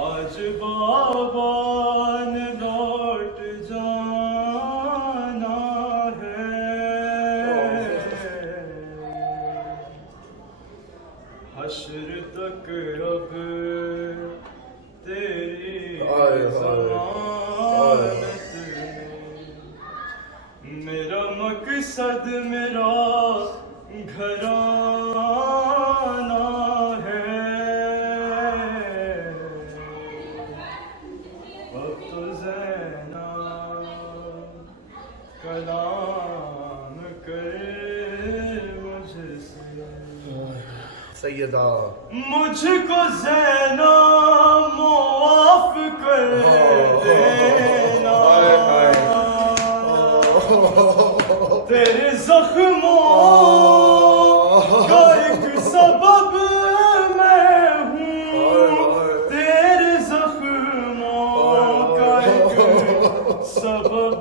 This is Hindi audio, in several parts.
आज बाबा ने लौट जाना है, हश्र तक अब तेरी ज़मानत में। मेरा मकसद मेरा घराना है, अब तो ज़ैनब कलाम करे मुझसे। सैयदा मुझको ज़ैनब मुआफ़ कर देना, तेरे ज़ख्मों का एक सबब मैं हूँ, तेरे ज़ख्मों का एक सबब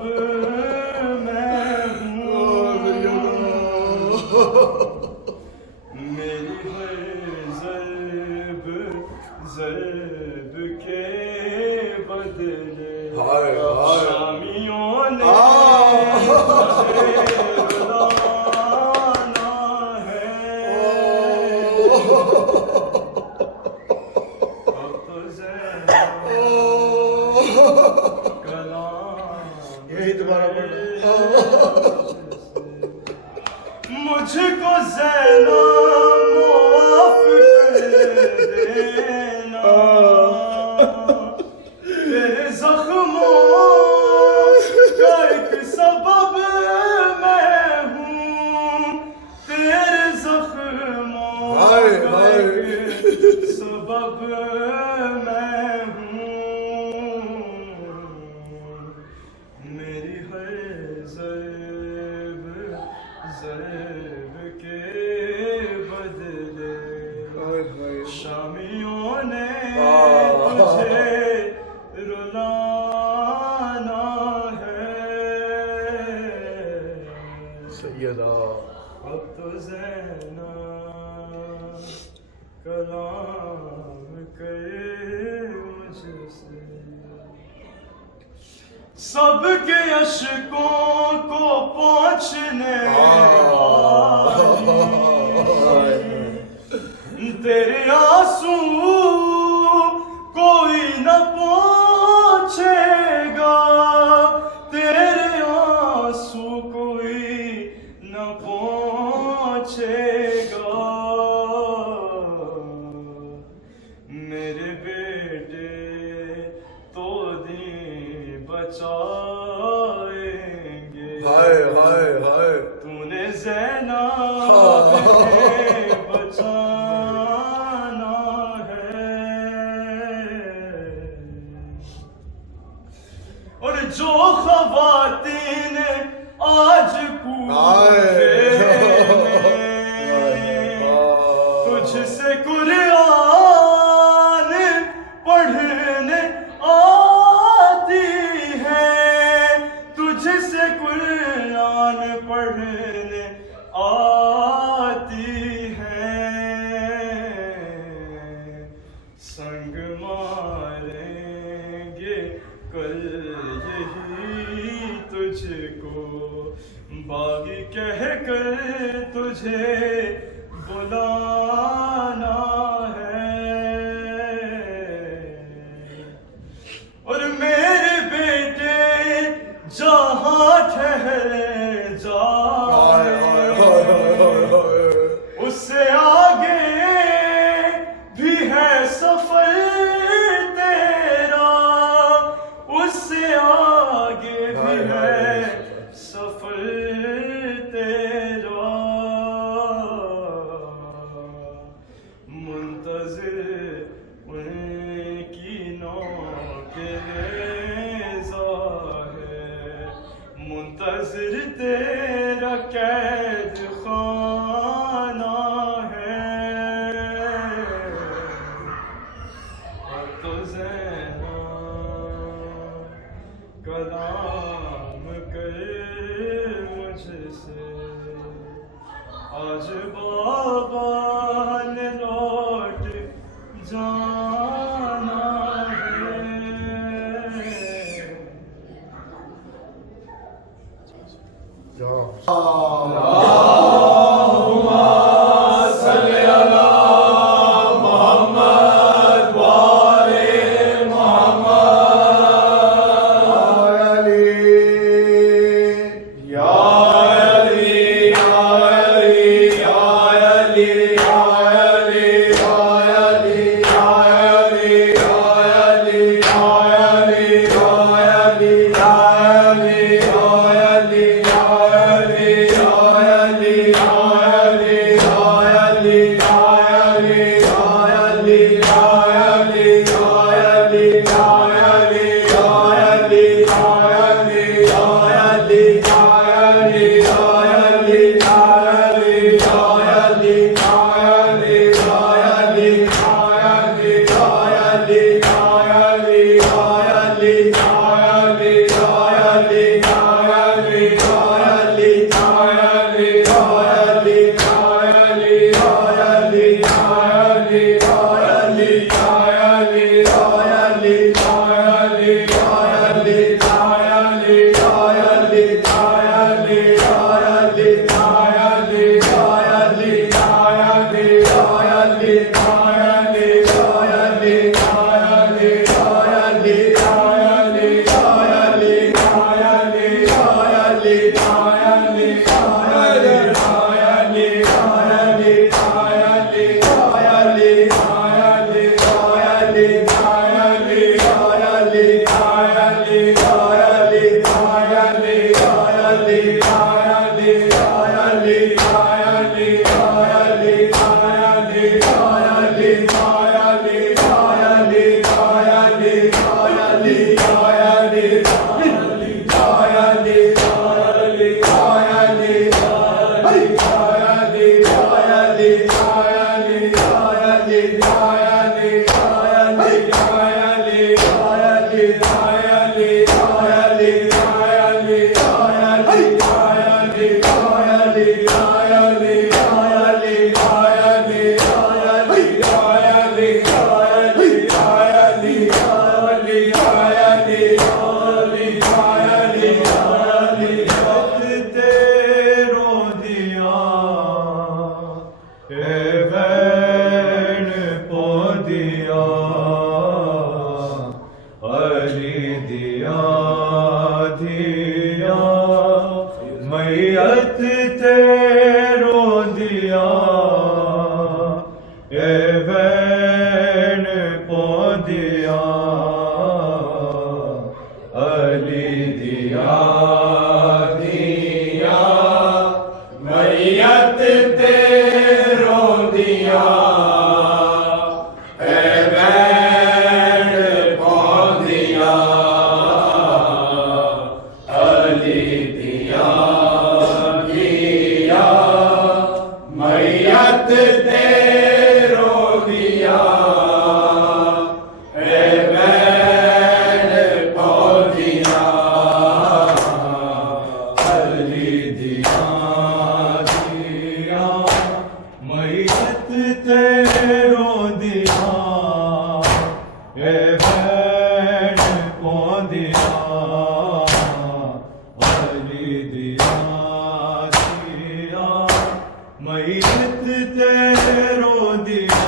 मैं हूँ। मेरी हर ज़र्ब के बदले शामियों ने मुझे रुलाना है, अब तो ज़ैनब कलाम यही दोबारा पढ़ना। मुझको ज़ैनब मुआफ़ कर देना, तेरे ज़ख्मों का एक सबब मैं हूँ, तेरे ज़ख्मों का एक सबब मैं हूँ। मेरी हर ज़र्ब के बदले शामियों ने तुझे रुलाना है, सैयदा अब तो ज़ैनब कलाम करे मुझसे। सबके अश्कों को पोंछने वाली, तेरे आंसू कोई न पोंछेगा, तेरे आंसू कोई न पोंछेगा। मेरे बेटे तो दिन बचाएंगे, हाय हाय हाय तूने ज़ैनब बचाना है। और जो ख़वातीन आज कूफे में तुझसे कुरान पढ़ने आती है, तुझसे कुरान पढ़ने आती है, संग मारेंगे कल यही तुझको, बागी कह कर तुझे बुलाना है। और मेरे बेटे जहाँ ठहरे जाए, उससे आगे भी है सफर तेरा, उससे आगे भी है सफर तेरा। मुंतज़िर तेरा कैद खाना है और तो ज़ैना कलाम कर मुझसे आज बाबा ने लौट जाना है। जा मैयत तेरो दिया ए वैन पो दिया अली दिया दिया मैयत तेरो दिया ए वैन पो दिया अली दिया मैयत तेरो दिया ए वैन पो दिया अली दिया दिया मैयत तेरो दिया ए वैन पो दिया अली दिया मैयत तेरो दिया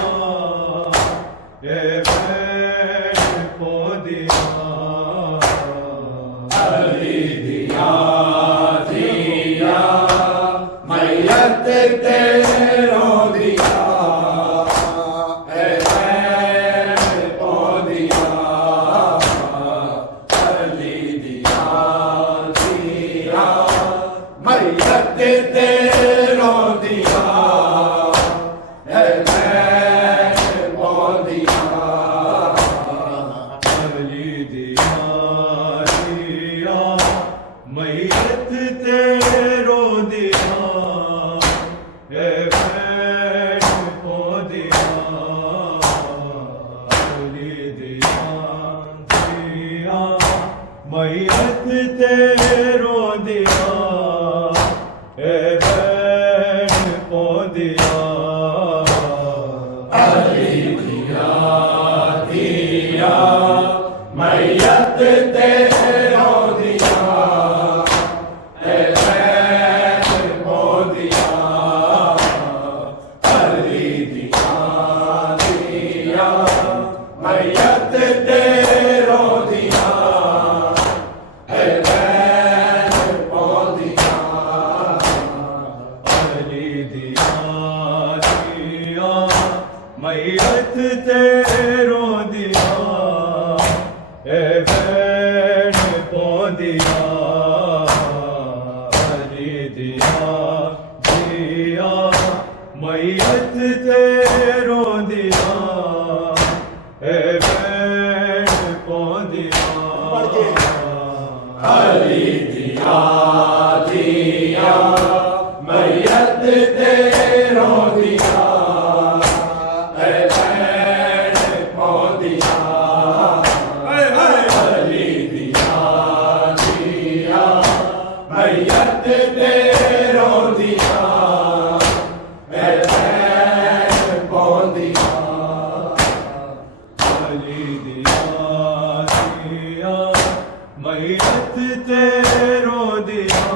ए वैन पो दिया अली दिया दिया मैयत तेरो दिया ए वैन पो दिया अली दिया दिया मैयत तेरो दिया मैयत मैयत ते रोंदिया ए भैन पोंदिया अली दिया दिया मैयत ते रोंदिया ए भैन पोंदिया अली दिया दिया मैयत ते रोंदिया ए भैन पोंदिया अली दिया दिया मैयत ते रोंदिया ए भैन पोंदिया अली दिया दिया मैयत ते रोंदिया ए भैन पोंदिया अली दिया दिया मैयत ते रोंदिया ए भैन पोंदिया अली दिया दिया मैयत ते रोंदिया ए भैन पोंदिया अली दिया दिया मैयत ते रोंदिया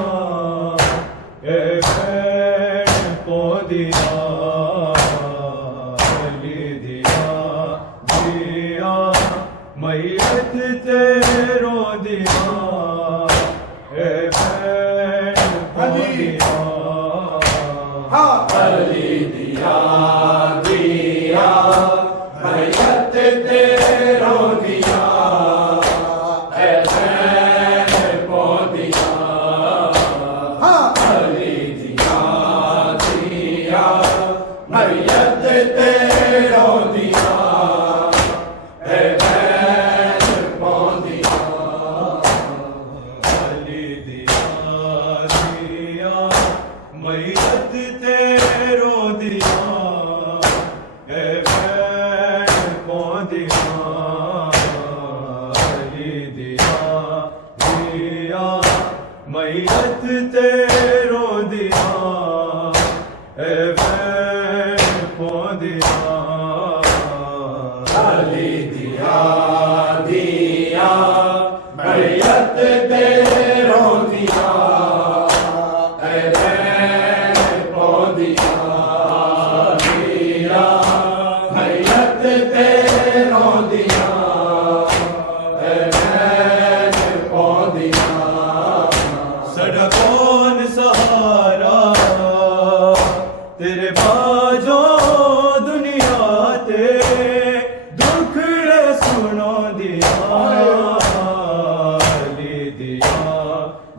ए भैन पोंदिया अली दिया दिया मैयत ते रोंदिया ए भैन पोंदिया अली दिया दिया मैयत ते रोंदिया ए भैन पोंदिया अली दिया दिया मैयत ते रोंदिया ए भैन पोंदिया अली दिया दिया मैयत ते रोंदिया ए भैन पोंदिया अली दिया दिया मैयत ते रोंदिया ए भैन पोंदिया अली दिया दिया मैयत ते रोंदिया ए भैन पोंदिया दिया मैयत ते रोंदिया ए भैन पोंदिया साडा कौन सहारा तेरे बाजो दुनिया ते दुखड़े सुनो दिया अली दिया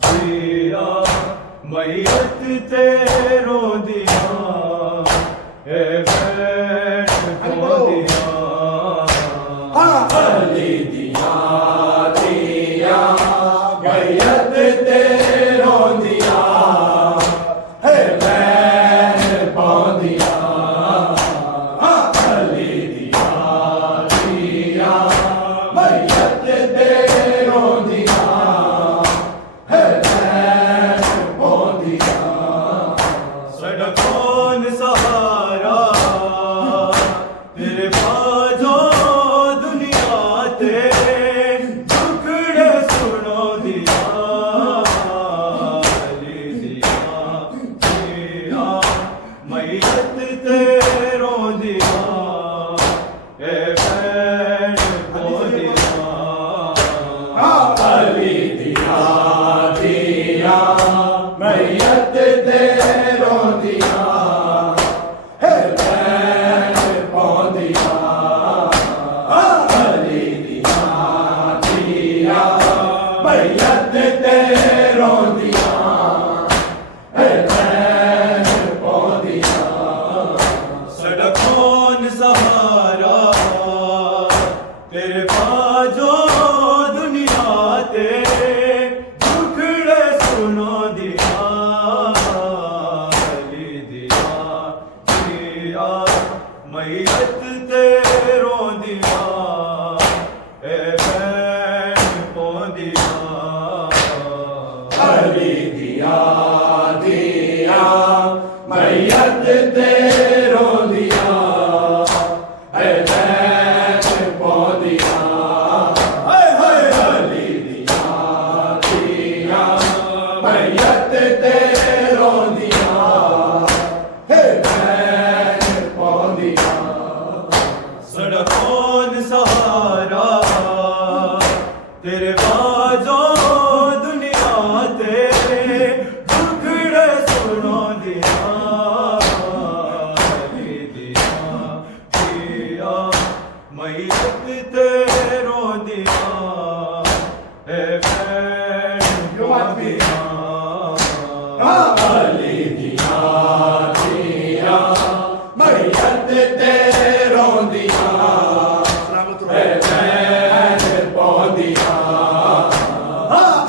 दिया मैयत ते रोंदिया ए भैन पोंदिया अली दिया दिया मैयत ते रोंदिया ए भैन पोंदिया अली दिया दिया मैयत ते रोंदिया ए भैन पोंदिया साडा कौन सहारा तेरे बाजो दुनिया ते दुखड़े सुनो दिया अली दिया दिया मैयत ते रोंदिया ए भैन पोंदिया अली दिया दिया मैयत ते रोंदिया ए भैन पोंदिया अली दिया दिया मैयत ते रोंदिया ए भैन पोंदिया साडा कौन सहारा तेरे बाजो दुनिया ते दुखड़े सुनो दिया अली दिया दिया मैयत ते रोंदिया ए भैन पोंदिया पोंदिया अली दिया दिया मैयत ते रोंदिया है बैठ पोंदिया अली दिया दिया मैयत ते रोंदिया है बैठ पोंदिया सड़कों सहारा तेरे बाजो दुनिया तेरे दुखड़े सुनो दिया दिया दिया मैयत तेरो दिया है दिया अली दिया दिया मैयत ते रोंदिया सलामत है रहो बैठ पोंदिया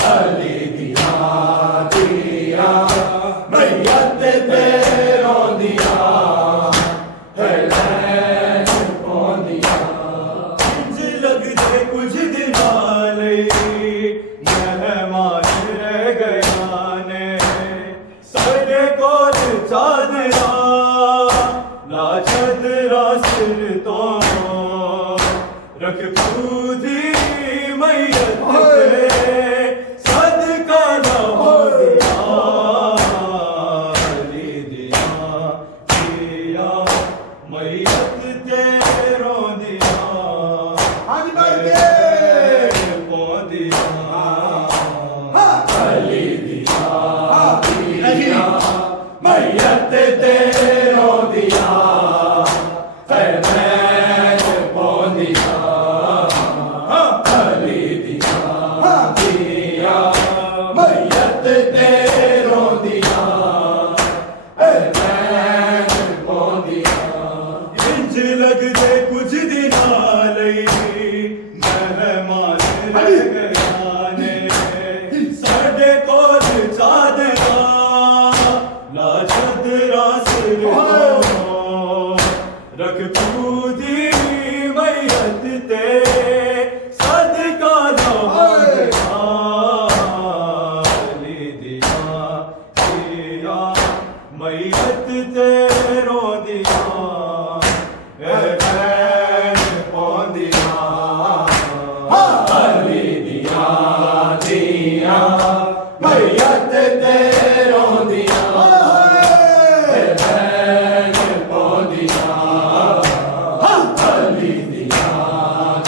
अली दिया दिया मैयत ते रोंदिया है बैठ पोंदिया इंज लगदे कुछ दिनां लई मेहमान रह गया ने साडे कोल चादरा ला चादरा सिर तो रख पूजी मैयत ते सदका ना हो दिया अली दिया दिया मैयत तेरो दिया हाजी बाके पोंदिया अली दिया दिया मैयत ते रोंदिया है बैठ पोंदिया अली दिया दिया मैयत ते रोंदिया है बैठ पोंदिया इंज लगदे कुछ दिनां लई मेहमान रह गया ने साडे कोल चादरा ला चादरा सिर रख पूजी मैयत ते सदका ना हो दिया अली दिया दिया मैयत तेरो दिया है बैठ पोंदिया अली दिया दिया मैयत ते रोंदिया है बैठ पोंदिया अली दिया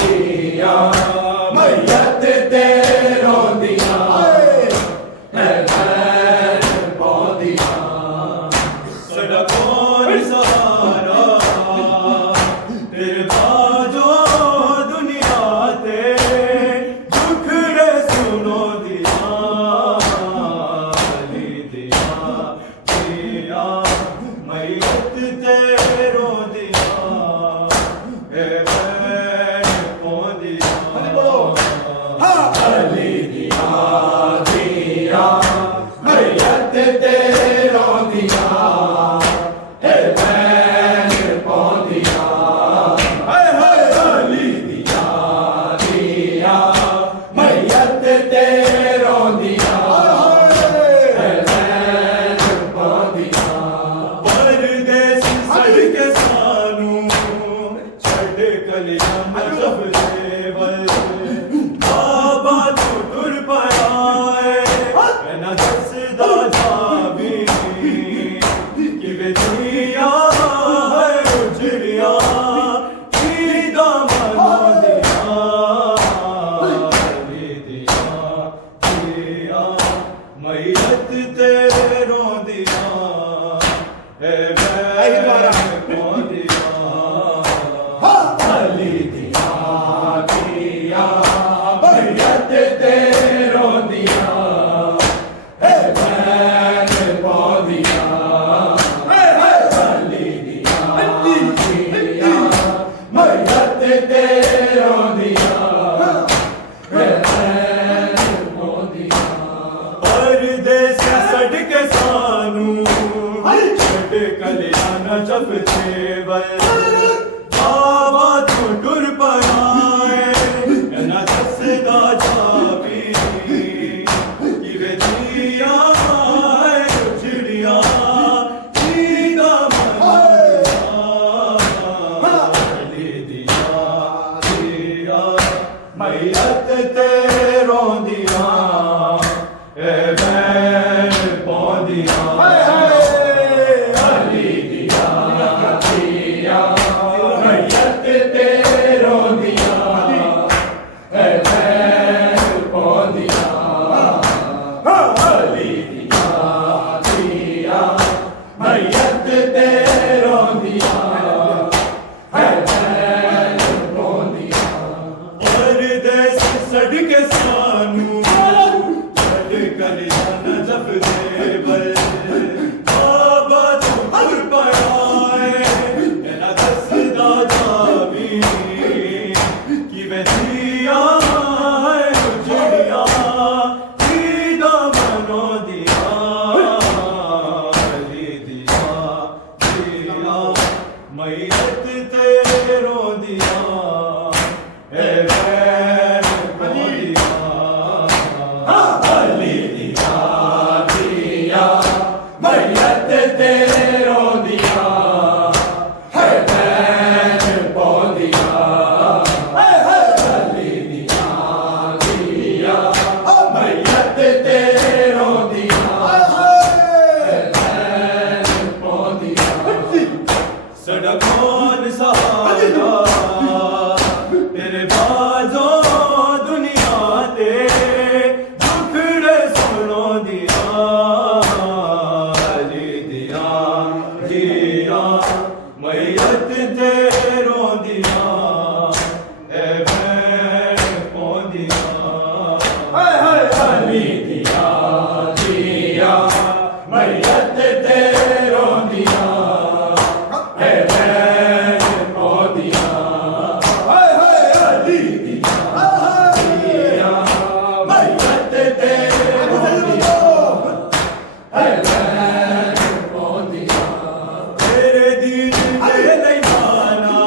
दिया मैयत ते रोंदिया है बैठ पोंदिया सड़कों सहारा तेरे बाजो दुनिया ते दुखड़े सुनो दिया अली दिया दिया मैयत तेरो दिया है बैठ पोंदिया अली दिया दिया मैयत ते रोंदिया है बैठ पोंदिया अली दिया दिया मैयत ते रोंदिया है बैठ पोंदिया परदेस सड़के सानू छड़ कलिया मजब देवल बाबा तू टुर पाए न दसदा जावी कि बेदिया है उजड़िया की दामना दिया अली दिया दिया मैयत तेरो दिया है बैठ पोंदिया अली दिया दिया मैयत ते रोंदिया है बैठ पोंदिया अली दिया दिया मैयत ते रोंदिया है बैठ पोंदिया परदेस सड़ कलिया नजफ देवल बाबा तू तुर पाए मेरा दसदा जावी कि वे दिया है उजड़िया दीदा मनो दिया अली दिया दिया मैयत तेरो दिया ए वैन को दिया अली दिया दिया मैयत तेरो दिया है बैन को दिया अली दिया दिया मैयत तेरो दिया है बैन को दिया सड़कों सहारा तेरे बाजों दुनिया ते दुखड़े सुनो दिया अली दिया दिया मैयत तेरो दिया ए बैन को दिया अली दिया दिया मैयत तेरो दिया है बैन को दिया अली दिया दिया मैयत तेरो दिया है बैन को दिया तेरे दीन दे लैलाना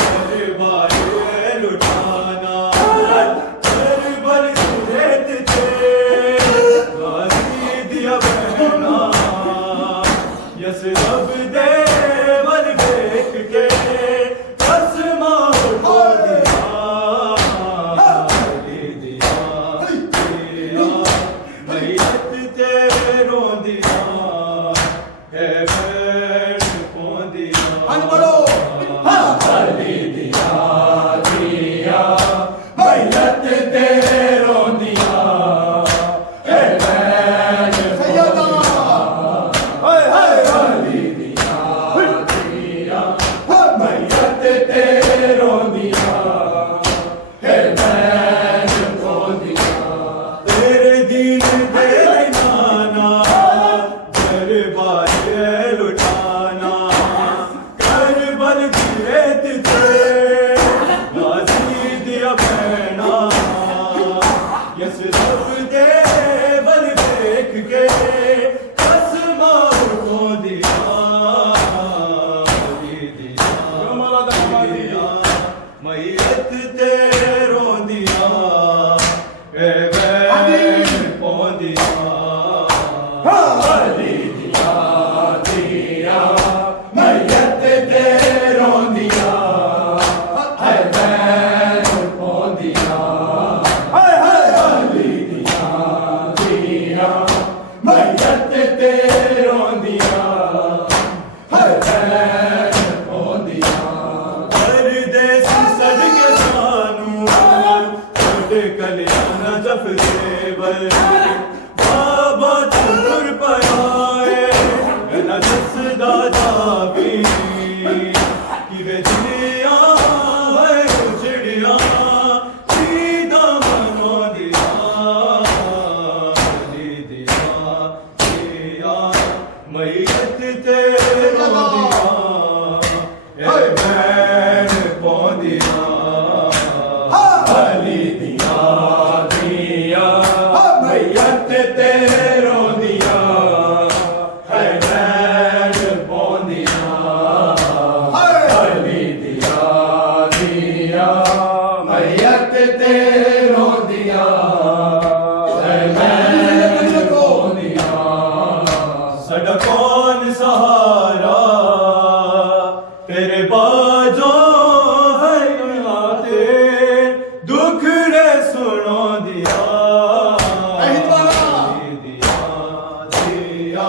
तेरे बारे लुटाना तेरे बल सुरेत थे गाजी दिया बहना यस रब दे बल देख के कसमा को दिया अली दिया दिया मैयत तेरो दिया है बैन को दिया अली दिया दिया मैयत तेरो दिया है बैन को दिया अली दिया दिया मैयत तेरो दिया है बैन को दिया तेरे दीन दे लैलाना तेरे बारे लुटाना कर बल गिरेत थे गाजी दिया बहना यस रब दे बल देख के कसमा को दिया अली दिया दिया मैयत तेरो दिया ए बैन को दिया अली दिया दिया मैयत तेरो दिया है बैन को दिया अली दिया दिया मैयत तेरो दिया है बैन को दिया परदेस सदके सानू छोटे कलिया नजफ देवल बाबा तू तुर पाए मेरा दसदा जावी कि वे दिया है उजड़िया दीदा मनो दिया अली दिया दिया मैयत तेरो दिया ए बैन को दिया अली दिया दिया मैयत तेरो दिया है बैन को दिया अली दिया दिया मैयत तेरो दिया है बैन को दिया सड़कों सहारा तेरे बाजों हयाते दुखड़े सुनो दिया दिया दिया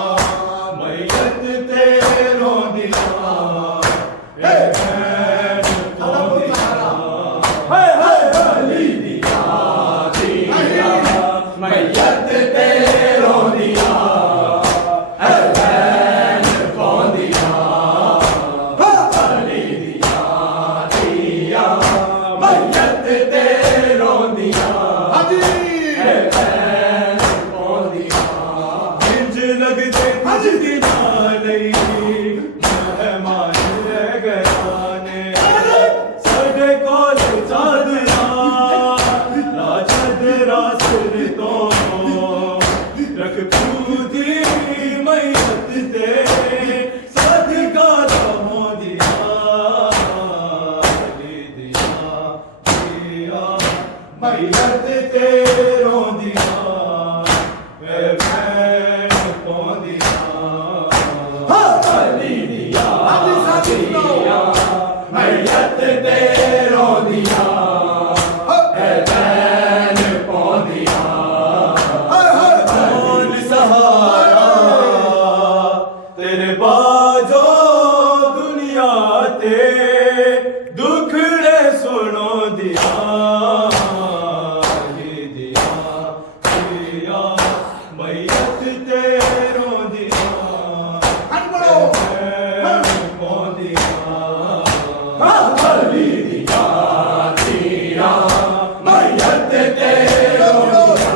मैयत तेरो दिया ए बैन को दिया अली दिया दिया मैयत तेरो दिया है बैन को दिया अली दिया दिया मैयत तेरो दिया है बैन को सिर तो रख पूरी मैयत ते सदका हो दिया दिया मैयत ते रो दिया भैन को दिया अली दिया दिया मैयत ते रो दिया बैन को दिया कौन सहारा तेरे बाजो दुनिया ते दुखड़े सुनो दिया दिया दिया मैयत तेरो दिया को दिया अली दिया दिया मैयत ते रो दिया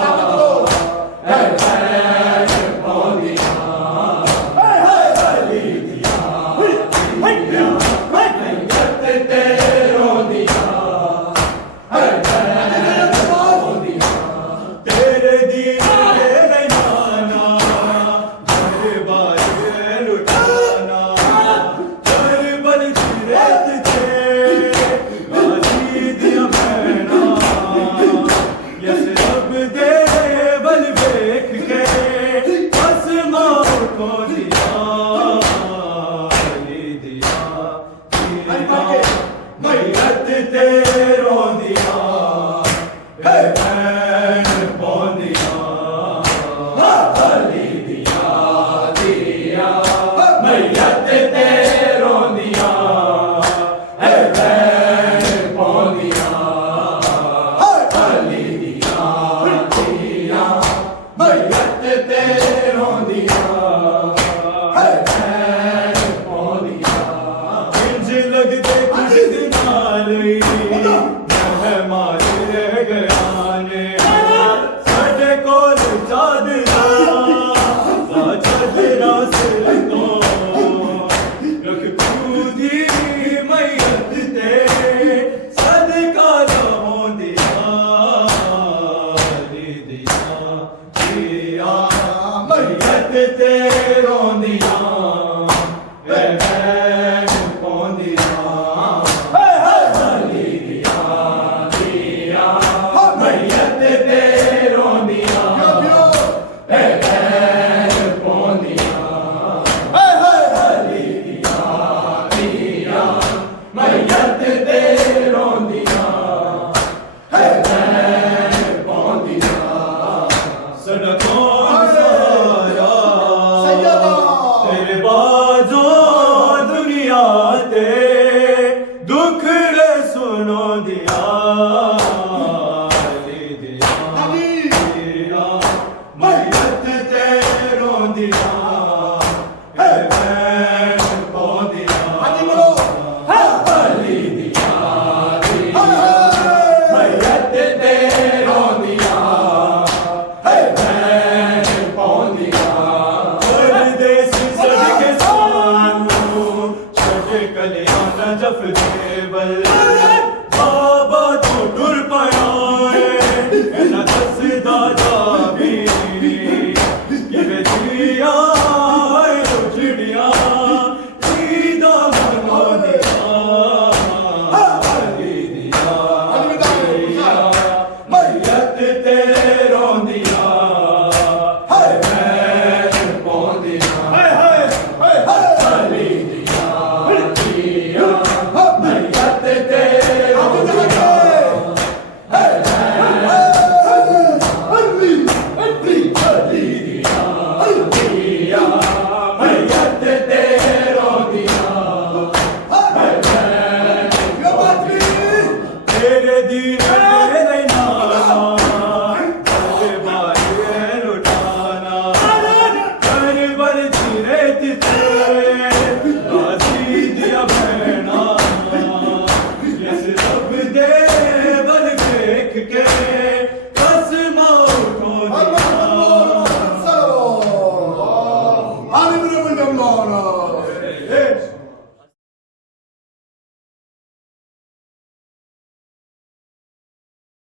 बैन को दिया अली दिया दिया मैयत ते रो दिया बैन को दिया तेरे दीन तेरे नाना दरबार लुटाना दरबार रेत थे गाजी दिया मैना यस रब दे बल देख के बस माँ को दिया अली दिया दिया मैयत तेरो दिया बैन को दिया अली दिया दिया मैयत ते रो दिया बैन को दिया अली दिया दिया मैयत ते रो दिया बैन को दिया इंज लगदे कुछ दिनार मेहमान गया ने साडे कोल चादरा चादरा सिर तो रख पूरी मैयत ते सदका हो दिया दिया दिया मैयत तेरो